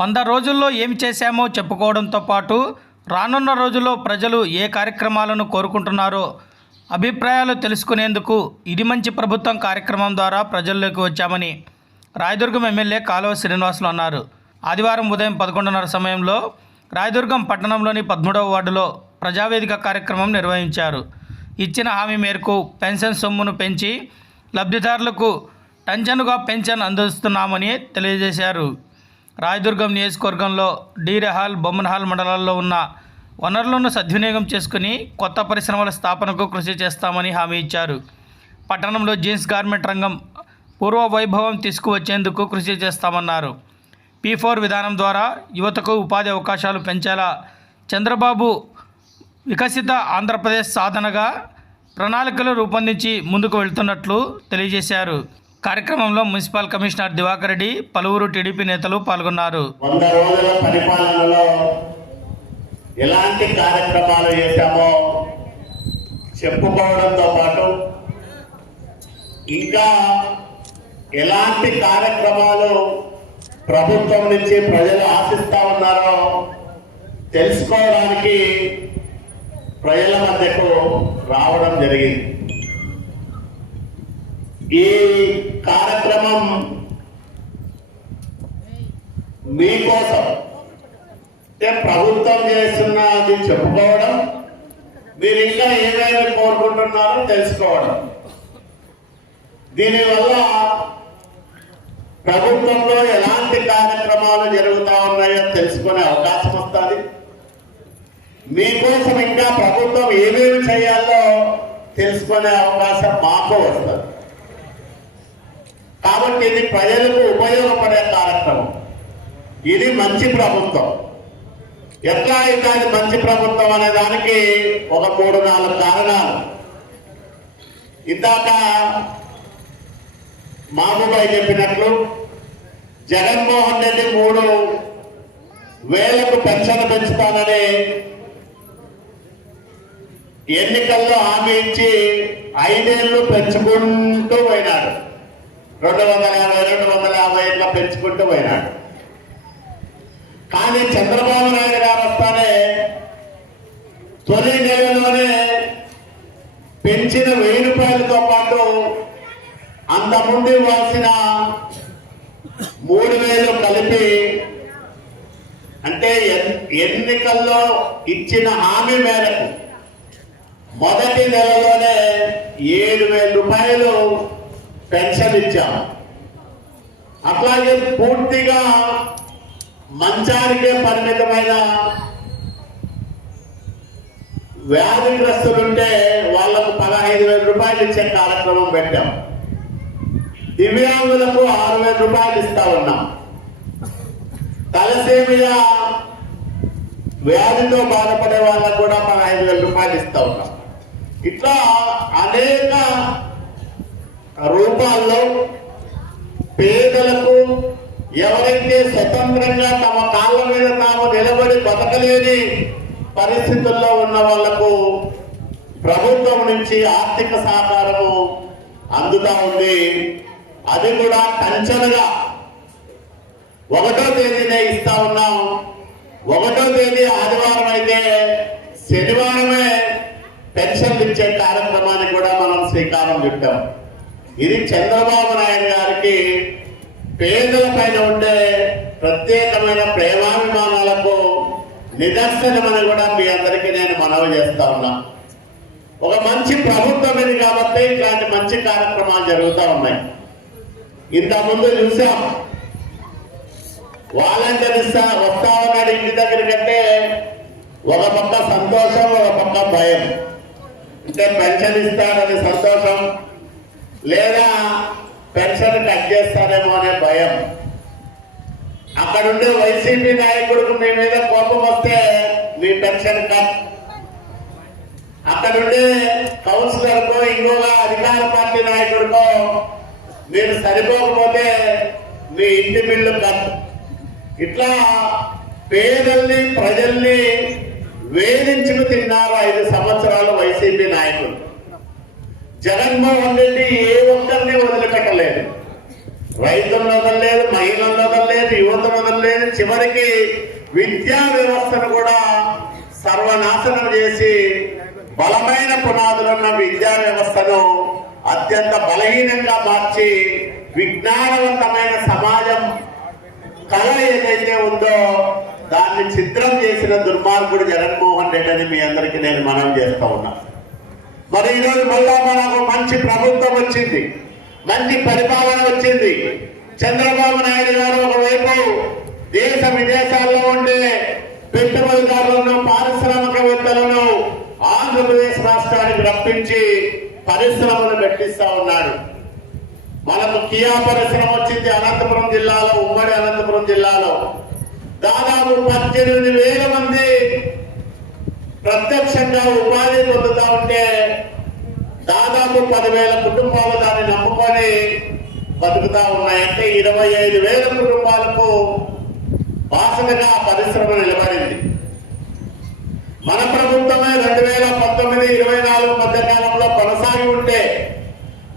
వంద రోజుల్లో ఏమి చేశామో చెప్పుకోవడంతో పాటు రానున్న రోజుల్లో ప్రజలు ఏ కార్యక్రమాలను కోరుకుంటున్నారో అభిప్రాయాలు తెలుసుకునేందుకు ఇది మంచి ప్రభుత్వం కార్యక్రమం ద్వారా ప్రజల్లోకి వచ్చామని రాయదుర్గం ఎమ్మెల్యే కాలువ శ్రీనివాసులు అన్నారు. ఆదివారం ఉదయం పదకొండున్నర సమయంలో రాయదుర్గం పట్టణంలోని పదమూడవ వార్డులో ప్రజావేదిక కార్యక్రమం నిర్వహించారు. ఇచ్చిన హామీ మేరకు పెన్షన్ సొమ్మును పెంచి లబ్ధిదారులకు టంచనుగా పెన్షన్ అందిస్తున్నామని తెలియజేశారు. రాయదుర్గం నియోజకవర్గంలో డీరెహాల్ బొమ్మనహాల్ మండలాల్లో ఉన్న వనరులను సద్వినియోగం చేసుకుని కొత్త పరిశ్రమల స్థాపనకు కృషి చేస్తామని హామీ ఇచ్చారు. పట్టణంలో జీన్స్ గార్మెంట్ రంగం పూర్వ వైభవం తీసుకువచ్చేందుకు కృషి చేస్తామన్నారు. పీ ఫోర్ విధానం ద్వారా యువతకు ఉపాధి అవకాశాలు పెంచేలా చంద్రబాబు వికసిత ఆంధ్రప్రదేశ్ సాధనగా ప్రణాళికలు రూపొందించి ముందుకు వెళ్తున్నట్లు తెలియజేశారు. కార్యక్రమంలో మున్సిపల్ కమిషనర్ దివాకర్ రెడ్డి పలువురు టీడీపీ నేతలు పాల్గొన్నారు. వంద రోజుల పరిపాలనలో ఎలాంటి కార్యక్రమాలు చేశామో చెప్పుకోవడంతో పాటు ఇంకా ఎలాంటి కార్యక్రమాలు ప్రభుత్వం నుంచి ప్రజలు ఆశిస్తా ఉన్నారో తెలుసుకోవడానికి ప్రజల మధ్యకు రావడం జరిగింది. ఈ కార్యక్రమం మీకోసం అంటే ప్రభుత్వం చేస్తున్నది చెప్పుకోవడం మీరు ఇంకా ఏదైనా కోరుకుంటున్నారో తెలుసుకోవడం. దీనివల్ల ప్రభుత్వంలో ఎలాంటి కార్యక్రమాలు జరుగుతా ఉన్నాయో తెలుసుకునే అవకాశం వస్తుంది. మీకోసం ఇంకా ప్రభుత్వం ఏమేమి చేయాలో తెలుసుకునే అవకాశం మాకు వస్తుంది. కాబట్టి ఇది ప్రజలకు ఉపయోగపడే కార్యక్రమం. ఇది మంచి ప్రభుత్వం. ఎట్లా అయితే అది మంచి ప్రభుత్వం అనే దానికి ఒక మూడు నాలుగు కారణాలు. ఇందాక మామూలుగా చెప్పినట్లు జగన్మోహన్ రెడ్డి మూడు వేలకు పెన్షన్ పెంచుతానని ఎన్నికల్లో హామీ ఇచ్చి ఐదేళ్ళు పెంచుకుంటూ పోయినాడు. రెండు వందల యాభై రెండు వందల యాభై ఇట్లా పెంచుకుంటూ పోయినాడు. కానీ చంద్రబాబు నాయుడు గారు వస్తానే తొలి నెలలోనే పెంచిన వెయ్యి రూపాయలతో పాటు అంత ముందు ఇవ్వాల్సిన మూడు వేలు కలిపి అంటే ఎన్- ఎన్నికల్లో ఇచ్చిన హామీ మేరకు మొదటి నెలలోనే ఏడు వేల రూపాయలు పెన్షన్ ఇచ్చాం. అట్లాగే పూర్తిగా మంచానికే పరిమితమైన వ్యాధిగ్రస్తులుంటే వాళ్ళకు పదహైదు వేల రూపాయలు ఇచ్చే కార్యక్రమం పెట్టాం. దివ్యాంగులకు ఆరు వేల రూపాయలు ఇస్తా ఉన్నాం. తలసేమియా వ్యాధితో బాధపడే వాళ్ళకు కూడా పదహైదు వేల రూపాయలు ఇస్తా ఉన్నాం. ఇట్లా అనేక రూపాల్లో పేదలకు ఎవరైతే స్వతంత్రంగా తమ కాళ్ళ మీద తాము నిలబడి బతకలేని పరిస్థితుల్లో ఉన్న వాళ్ళకు ప్రభుత్వం నుంచి ఆర్థిక సహకారము అందుతా ఉంది. అది కూడా కంచెలుగా ఒకటో తేదీనే ఇస్తా ఉన్నాం. ఒకటో తేదీ ఆదివారం అయితే శనివారమే పెన్షన్లు ఇచ్చే కార్యక్రమానికి కూడా మనం శ్రీకారం చుట్టాం. ఇది చంద్రబాబు నాయుడు గారికి పేదల పైన ఉండే ప్రత్యేకమైన ప్రేమాభిమానాలకు నిదర్శనమని కూడా మీ అందరికీ నేను మనవి చేస్తా ఉన్నా. ఒక మంచి ప్రభుత్వం ఇది కాబట్టి ఇట్లాంటి మంచి కార్యక్రమాలు జరుగుతూ ఉన్నాయి. ఇంతకుముందు చూసాం. వాలంటీర్ ఇస్తా వస్తా ఉన్నాడు ఇంటి దగ్గరికంటే ఒక పక్క సంతోషం ఒక పక్క భయం. అంటే పెన్షన్ ఇస్తాడని సంతోషం లేదా పెన్షన్ కట్ చేస్తారేమో అనే భయం. అక్కడుండే వైసీపీ నాయకుడికి మీ మీద కోపం వస్తే మీ పెన్షన్ కట్. అక్కడుండే కౌన్సిలర్కో ఇంకొక అధికార పార్టీ నాయకుడికో మీరు సరిపోకపోతే మీ ఇంటి బిల్లు కట్. ఇట్లా పేదల్ని ప్రజల్ని వేధించుకు తిన్నారు ఐదు సంవత్సరాలు వైసీపీ నాయకులు. జగన్మోహన్ రెడ్డి ఏ ఒక్కరిని వదిలిపెట్టలేదు. రైతులను వదలలేదు మహిళలను వదలలేదు యువతను వదలలేదు చివరికి విద్యా వ్యవస్థను కూడా సర్వనాశనం చేసి బలమైన పునాదులున్న విద్యా వ్యవస్థను అత్యంత బలహీనంగా మార్చి విజ్ఞానవంతమైన సమాజం కళ ఏదైతే ఉందో దాన్ని చిత్రం చేసిన దుర్మార్గుడు జగన్మోహన్ రెడ్డి అని మీ అందరికీ నేను మనం చేస్తా ఉన్నాను మరి ఈరోజు మళ్ళా మనకు మంచి ప్రభుత్వం వచ్చింది. మంచి పరిపాలన వచ్చింది. చంద్రబాబు నాయుడు గారు ఒకవైపు దేశ విదేశాల్లో ఉండే పెట్టుబడిదారులను పారిశ్రామికవేత్తలను ఆంధ్రప్రదేశ్ రాష్ట్రానికి రప్పించి పరిశ్రమలు పెట్టిస్తా ఉన్నాడు. మనకు కియా పరిశ్రమ వచ్చింది అనంతపురం జిల్లాలో ఉమ్మడి అనంతపురం జిల్లాలో. దాదాపు పద్దెనిమిది వేల మంది ప్రత్యక్షంగా ఉపాధి పొందుతున్నారు దాదాపు పదివేల కుటుంబాలు దాన్ని నమ్ముకొని బతుకుతా ఉన్నాయంటే ఇరవై ఐదు వేల కుటుంబాలకు బాసటగా పరిశ్రమ నిలబడింది. మన ప్రభుత్వమే రెండు వేల పంతొమ్మిది ఇరవై నాలుగు మధ్య కాలంలో కొనసాగి ఉంటే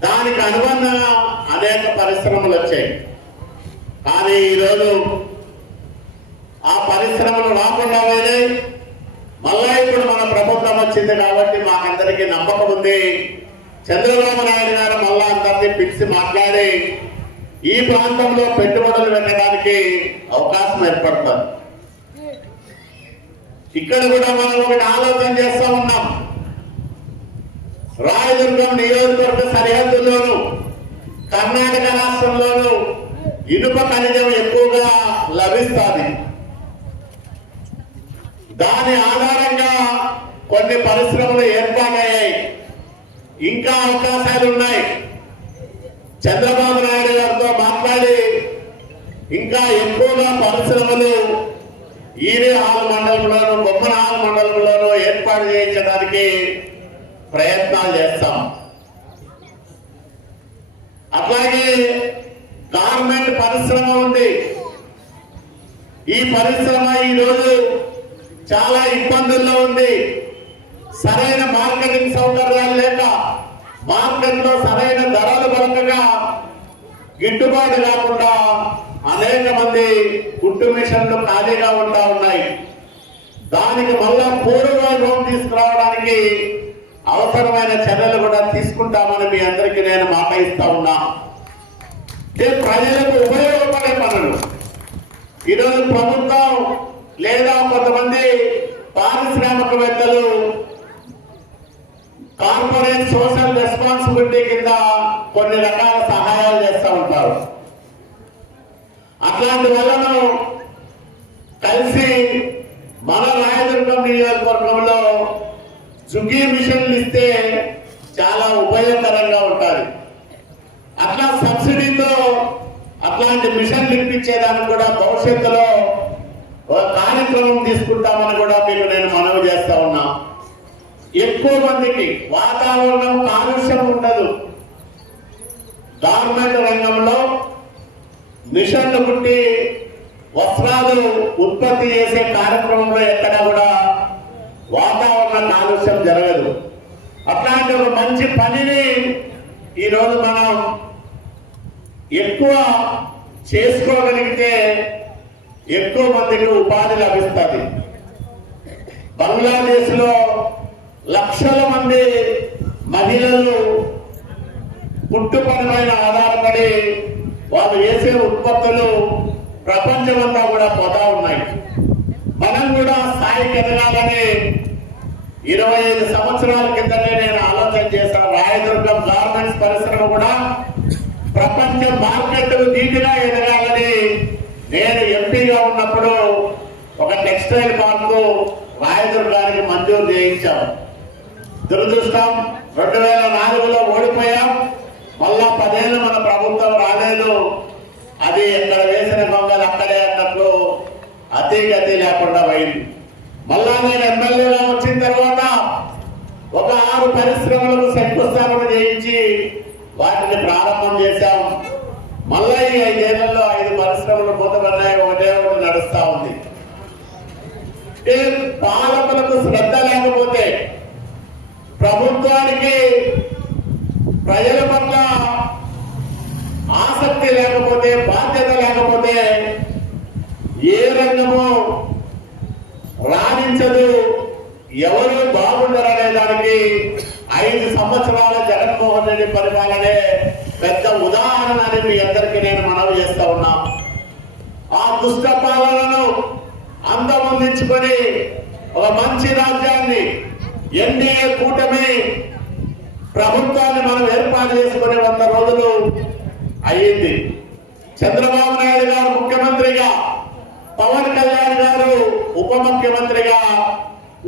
దానికి అనుబంధంగా అనేక పరిశ్రమలు వచ్చాయి. కానీ ఈరోజు ఆ పరిశ్రమలు రాకుండా పోయినాయి. మళ్ళా ఇప్పుడు మన ప్రభుత్వం వచ్చింది కాబట్టి మాకందరికీ నమ్మకం ఉంది. చంద్రబాబు నాయుడు గారు మళ్ళా అందరినీ పిలిచి మాట్లాడి ఈ ప్రాంతంలో పెట్టుబడులు పెట్టడానికి అవకాశం ఏర్పడుతుంది ఇక్కడ కూడా మనం ఒకటి ఆలోచన చేస్తూ ఉన్నాం. రాయదుర్గం నియోజకవర్గ సరిహద్దులోను కర్ణాటక రాష్ట్రంలోను ఇనుప ఖనిజం ఎక్కువగా లభిస్తుంది. దాని ఆధారంగా కొన్ని పరిశ్రమలు ఏర్పాటయ్యాయి. ఇంకా అవకాశాలు ఉన్నాయి. చంద్రబాబు నాయుడు గారితో మాట్లాడి ఇంకా ఎక్కువగా పరిశ్రమలు ఈరే హాల్ మండలంలోను బొమ్మన హాల్ మండలంలోను ఏర్పాటు చేయించడానికి ప్రయత్నాలు చేస్తాం. అట్లాగే గార్మెంట్ పరిశ్రమ ఉంది. ఈ పరిశ్రమ ఈ రోజు చాలా ఇబ్బందుల్లో ఉంది. సరైన మార్కెటింగ్ సౌకర్యాలు లేక మార్కెట్లో సరైన ధరలు దొరకగా గిట్టుబాటు కాకుండా అనేక మంది గుట్టు మిషన్లు ఖాళీగా ఉంటా ఉన్నాయి. దానికి మళ్ళా లోన్ తీసుకురావడానికి అవసరమైన చర్యలు కూడా తీసుకుంటామని మీ అందరికీ నేను మాట ఇస్తా ఉన్నా ప్రజలకు ఉపయోగపడే పనులు. ఈరోజు ప్రభుత్వం లేదా కొంతమంది పారిశ్రామికవేత్తలు కార్పొరేట్ సోషల్ రెస్పాన్సిబిలిటీ కింద కొన్ని రకాల సహాయాలు చేస్తూ ఉంటారు. అట్లాంటి వాళ్ళను కలిసి మన రాయదుర్గం నియోజకవర్గంలో జుగి మిషన్లు ఇస్తే చాలా ఉపయోగకరంగా ఉంటుంది అట్లా సబ్సిడీతో అట్లాంటి మిషన్లు ఇప్పించేదానికి కూడా భవిష్యత్తులో ఒక కార్యక్రమం తీసుకుంటామని కూడా మీకు నేను మనవి చేస్తా ఉన్నా. ఎక్కువ మందికి వాతావరణం కాలుష్యం ఉండదు. గార్మెంట్ రంగంలో మిషన్లు పుట్టి వస్త్రాలు ఉత్పత్తి చేసే కార్యక్రమంలో ఎక్కడ కూడా వాతావరణ కాలుష్యం జరగదు. అట్లాంటి ఒక మంచి పనిని ఈరోజు మనం ఎక్కువ చేసుకోగలిగితే ఎక్కువ మందికి ఉపాధి లభిస్తుంది. బంగ్లాదేశ్లో లక్షల మంది మహిళలు పుట్టుపని ఆధారపడి వాళ్ళు వేసే ఉత్పత్తులు ప్రపంచమంతా కూడా పోతా ఉన్నాయి. మనం కూడా స్థాయికి ఎదగాలని ఇరవై ఐదు సంవత్సరాల కిందనే నేను ఆలోచన చేశాను రాయదుర్గం గార్మెంట్స్ పరిశ్రమ కూడా ప్రపంచ మార్కెట్ నీటిగా ఎదగాలి. నేను ఎంపీగా ఉన్నప్పుడు ఒక టెక్స్టైల్ పార్కు రాయదుర్గానికి మంజూరు చేయించాం. దురదృష్టం రెండు వేల నాలుగులో ఓడిపోయాం. మళ్ళా పదేళ్ళు మన ప్రభుత్వం రాలేదు. అది ఎక్కడ వేసిన బొమ్మలు అక్కడే అన్నట్లు అతి గతి లేకుండా పోయింది. మళ్ళా నేను ఎమ్మెల్యేగా వచ్చిన తర్వాత ఒక ఆరు పరిశ్రమలకు శంకుస్థాపన చేయించి వాటిని ప్రారంభం చేశాం. మళ్ళా ఈ ఐదేళ్ళలో ఐదు పరిశ్రమలు మూతపడినాయి ఒకటే ఒకటి నడుస్తా ఉంది పాలకులకు శ్రద్ధ లేకపోతే ప్రభుత్వానికి ప్రజల పట్ల ఆసక్తి లేకపోతే లేకపోతే బాధ్యత లేకపోతే ఏ రంగము రాణించదు. ఎవరు బాగుండరనే దానికి ఐదు సంవత్సరాల జగన్మోహన్ రెడ్డి పరిపాలనే పెద్ద ఉదాహరణ అని మీ అందరికీ నేను మనవి చేస్తా ఉన్నా. ఆ దుష్ట పాలనను రూపొందించుకొని ఒక మంచి రాజ్యాన్ని ఎన్డీఏ కూటమి ప్రభుత్వాన్ని మనం ఏర్పాటు చేసుకునే వంద రోజులు అయ్యింది. చంద్రబాబు నాయుడు గారు ముఖ్యమంత్రిగా పవన్ కళ్యాణ్ గారు ఉప ముఖ్యమంత్రిగా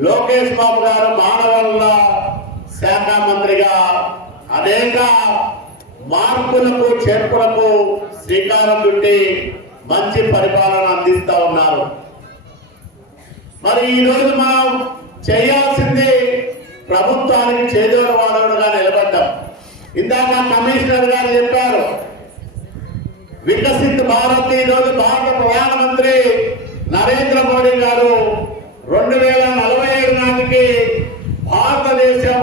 లోకేష్ బాబు గారు మానవల్ల శాఖ మంత్రిగా అనేక మార్పులకు చేర్పులకు శ్రీకారం చుట్టి మంచి పరిపాలన అందిస్తా ఉన్నారు. మరి ఈ రోజు మనం చేయాల్సింది ప్రభుత్వానికి చేదోర వాదోడుగా నిలబడ్డాం. ఇందాక కమిషనర్ గారు చెప్పారు వికసిత్ భారత్ ఈ రోజు భారత ప్రధానమంత్రి నరేంద్ర మోడీ గారు రెండు వేల నలభై ఏడు నాటికి భారతదేశం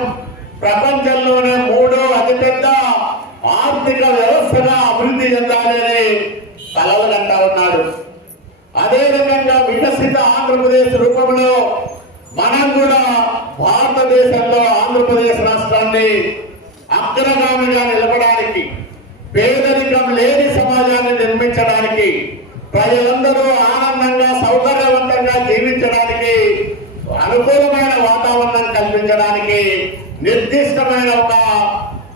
ప్రపంచంలోనే మూడో అతిపెద్ద ఆర్థిక వ్యవస్థగా అభివృద్ధి చెందాలి అని కలలు కంటా ఉన్నాడు అదే విధంగా వికసిత ఆంధ్రప్రదేశ్ రూపంలో మనం కూడా భారతదేశంలో ఆంధ్రప్రదేశ్ రాష్ట్రాన్ని అగ్రగామిగా నిలపడానికి పేదరికం లేని సమాజాన్ని నిర్మించడానికి ప్రజలందరూ ఆనందంగా సౌకర్యవంతంగా జీవించడానికి అనుకూలమైన వాతావరణం కల్పించడానికి నిర్దిష్టమైన ఒక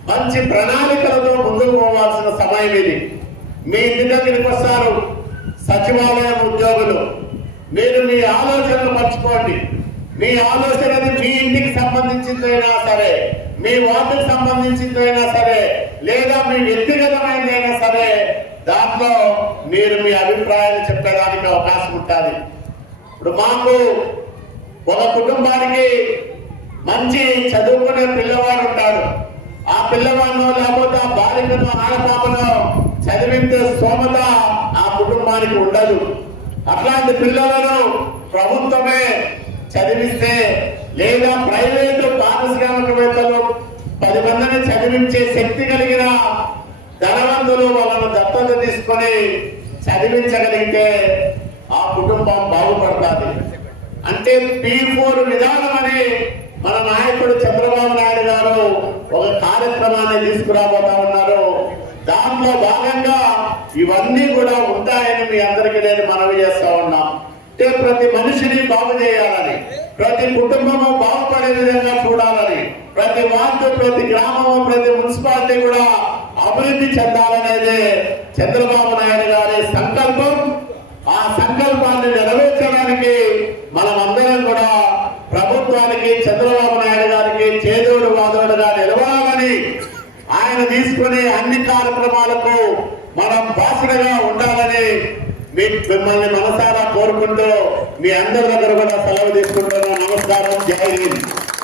మంచి ప్రణాళికలతో ముందుకు పోవాల్సిన సమయం ఇది. మీ ఇంటి దగ్గరికి వస్తారు. సచివాలయం ఉద్యోగులు. మీరు మీ ఆలోచనలు మర్చిపోండి. మీ ఆలోచనది మీ ఇంటికి సంబంధించిందైనా సరే మీ వార్డుకు సంబంధించిందైనా సరే లేదా మీ వ్యక్తిగతమైనదైనా సరే దాంట్లో మీరు మీ అభిప్రాయాలు చెప్పడానికి అవకాశం ఉంటుంది. ఇప్పుడు మాకు ఒక కుటుంబానికి మంచి చదువుకునే పిల్లవాడు ఉంటాడు. ఆ పిల్లవాడినో లేకపోతే ఆ బాలికను ఆడపాపను చదివించే స్తోమత ఆ కుటుంబానికి ఉండదు. అట్లాంటి పిల్లలను ప్రభుత్వమే చదివిస్తే లేదా ప్రైవేటు పారిశ్రామికవేత్తలు పది మందిని చదివించే శక్తి కలిగిన ధనవంతులు వాళ్ళను దత్తత తీసుకొని చదివించగలిగితే ఆ కుటుంబం బాగుపడుతుంది. అంటే పీ ఫోర్ విధానం అని మన నాయకుడు చంద్రబాబు నాయుడు గారు ఒక కార్యక్రమాన్ని తీసుకురాబోతా ఉన్నారు. దాంట్లో భాగంగా ఇవన్నీ కూడా ఉంటాయని మీ అందరికీ నేను మనవి చేస్తా ఉన్నా. అంటే ప్రతి మనిషిని బాగు చేయాలని ప్రతి కుటుంబము బాగుపడే విధంగా చూడాలని ప్రతి వార్డు ప్రతి గ్రామము ప్రతి మున్సిపాలిటీ కూడా అభివృద్ధి చెందాలనేదే చంద్రబాబు నాయుడు గారి సంకల్పం. ఆ సంకల్పాన్ని నెరవేర్చడానికి మనమందరం కూడా ప్రభుత్వానికి చంద్రబాబు నాయుడు గారికి చేదోడు వాదోడుగా నిలవాలని ఆయన తీసుకునే అన్ని కార్యక్రమాలకు మనం బాసడగా ఉండాలని మీ మిమ్మల్ని మనసారా కోరుకుంటూ మీ అందరి దగ్గర కూడా సెలవు తీసుకుంటున్నాను. నమస్కారం. జై హింద్.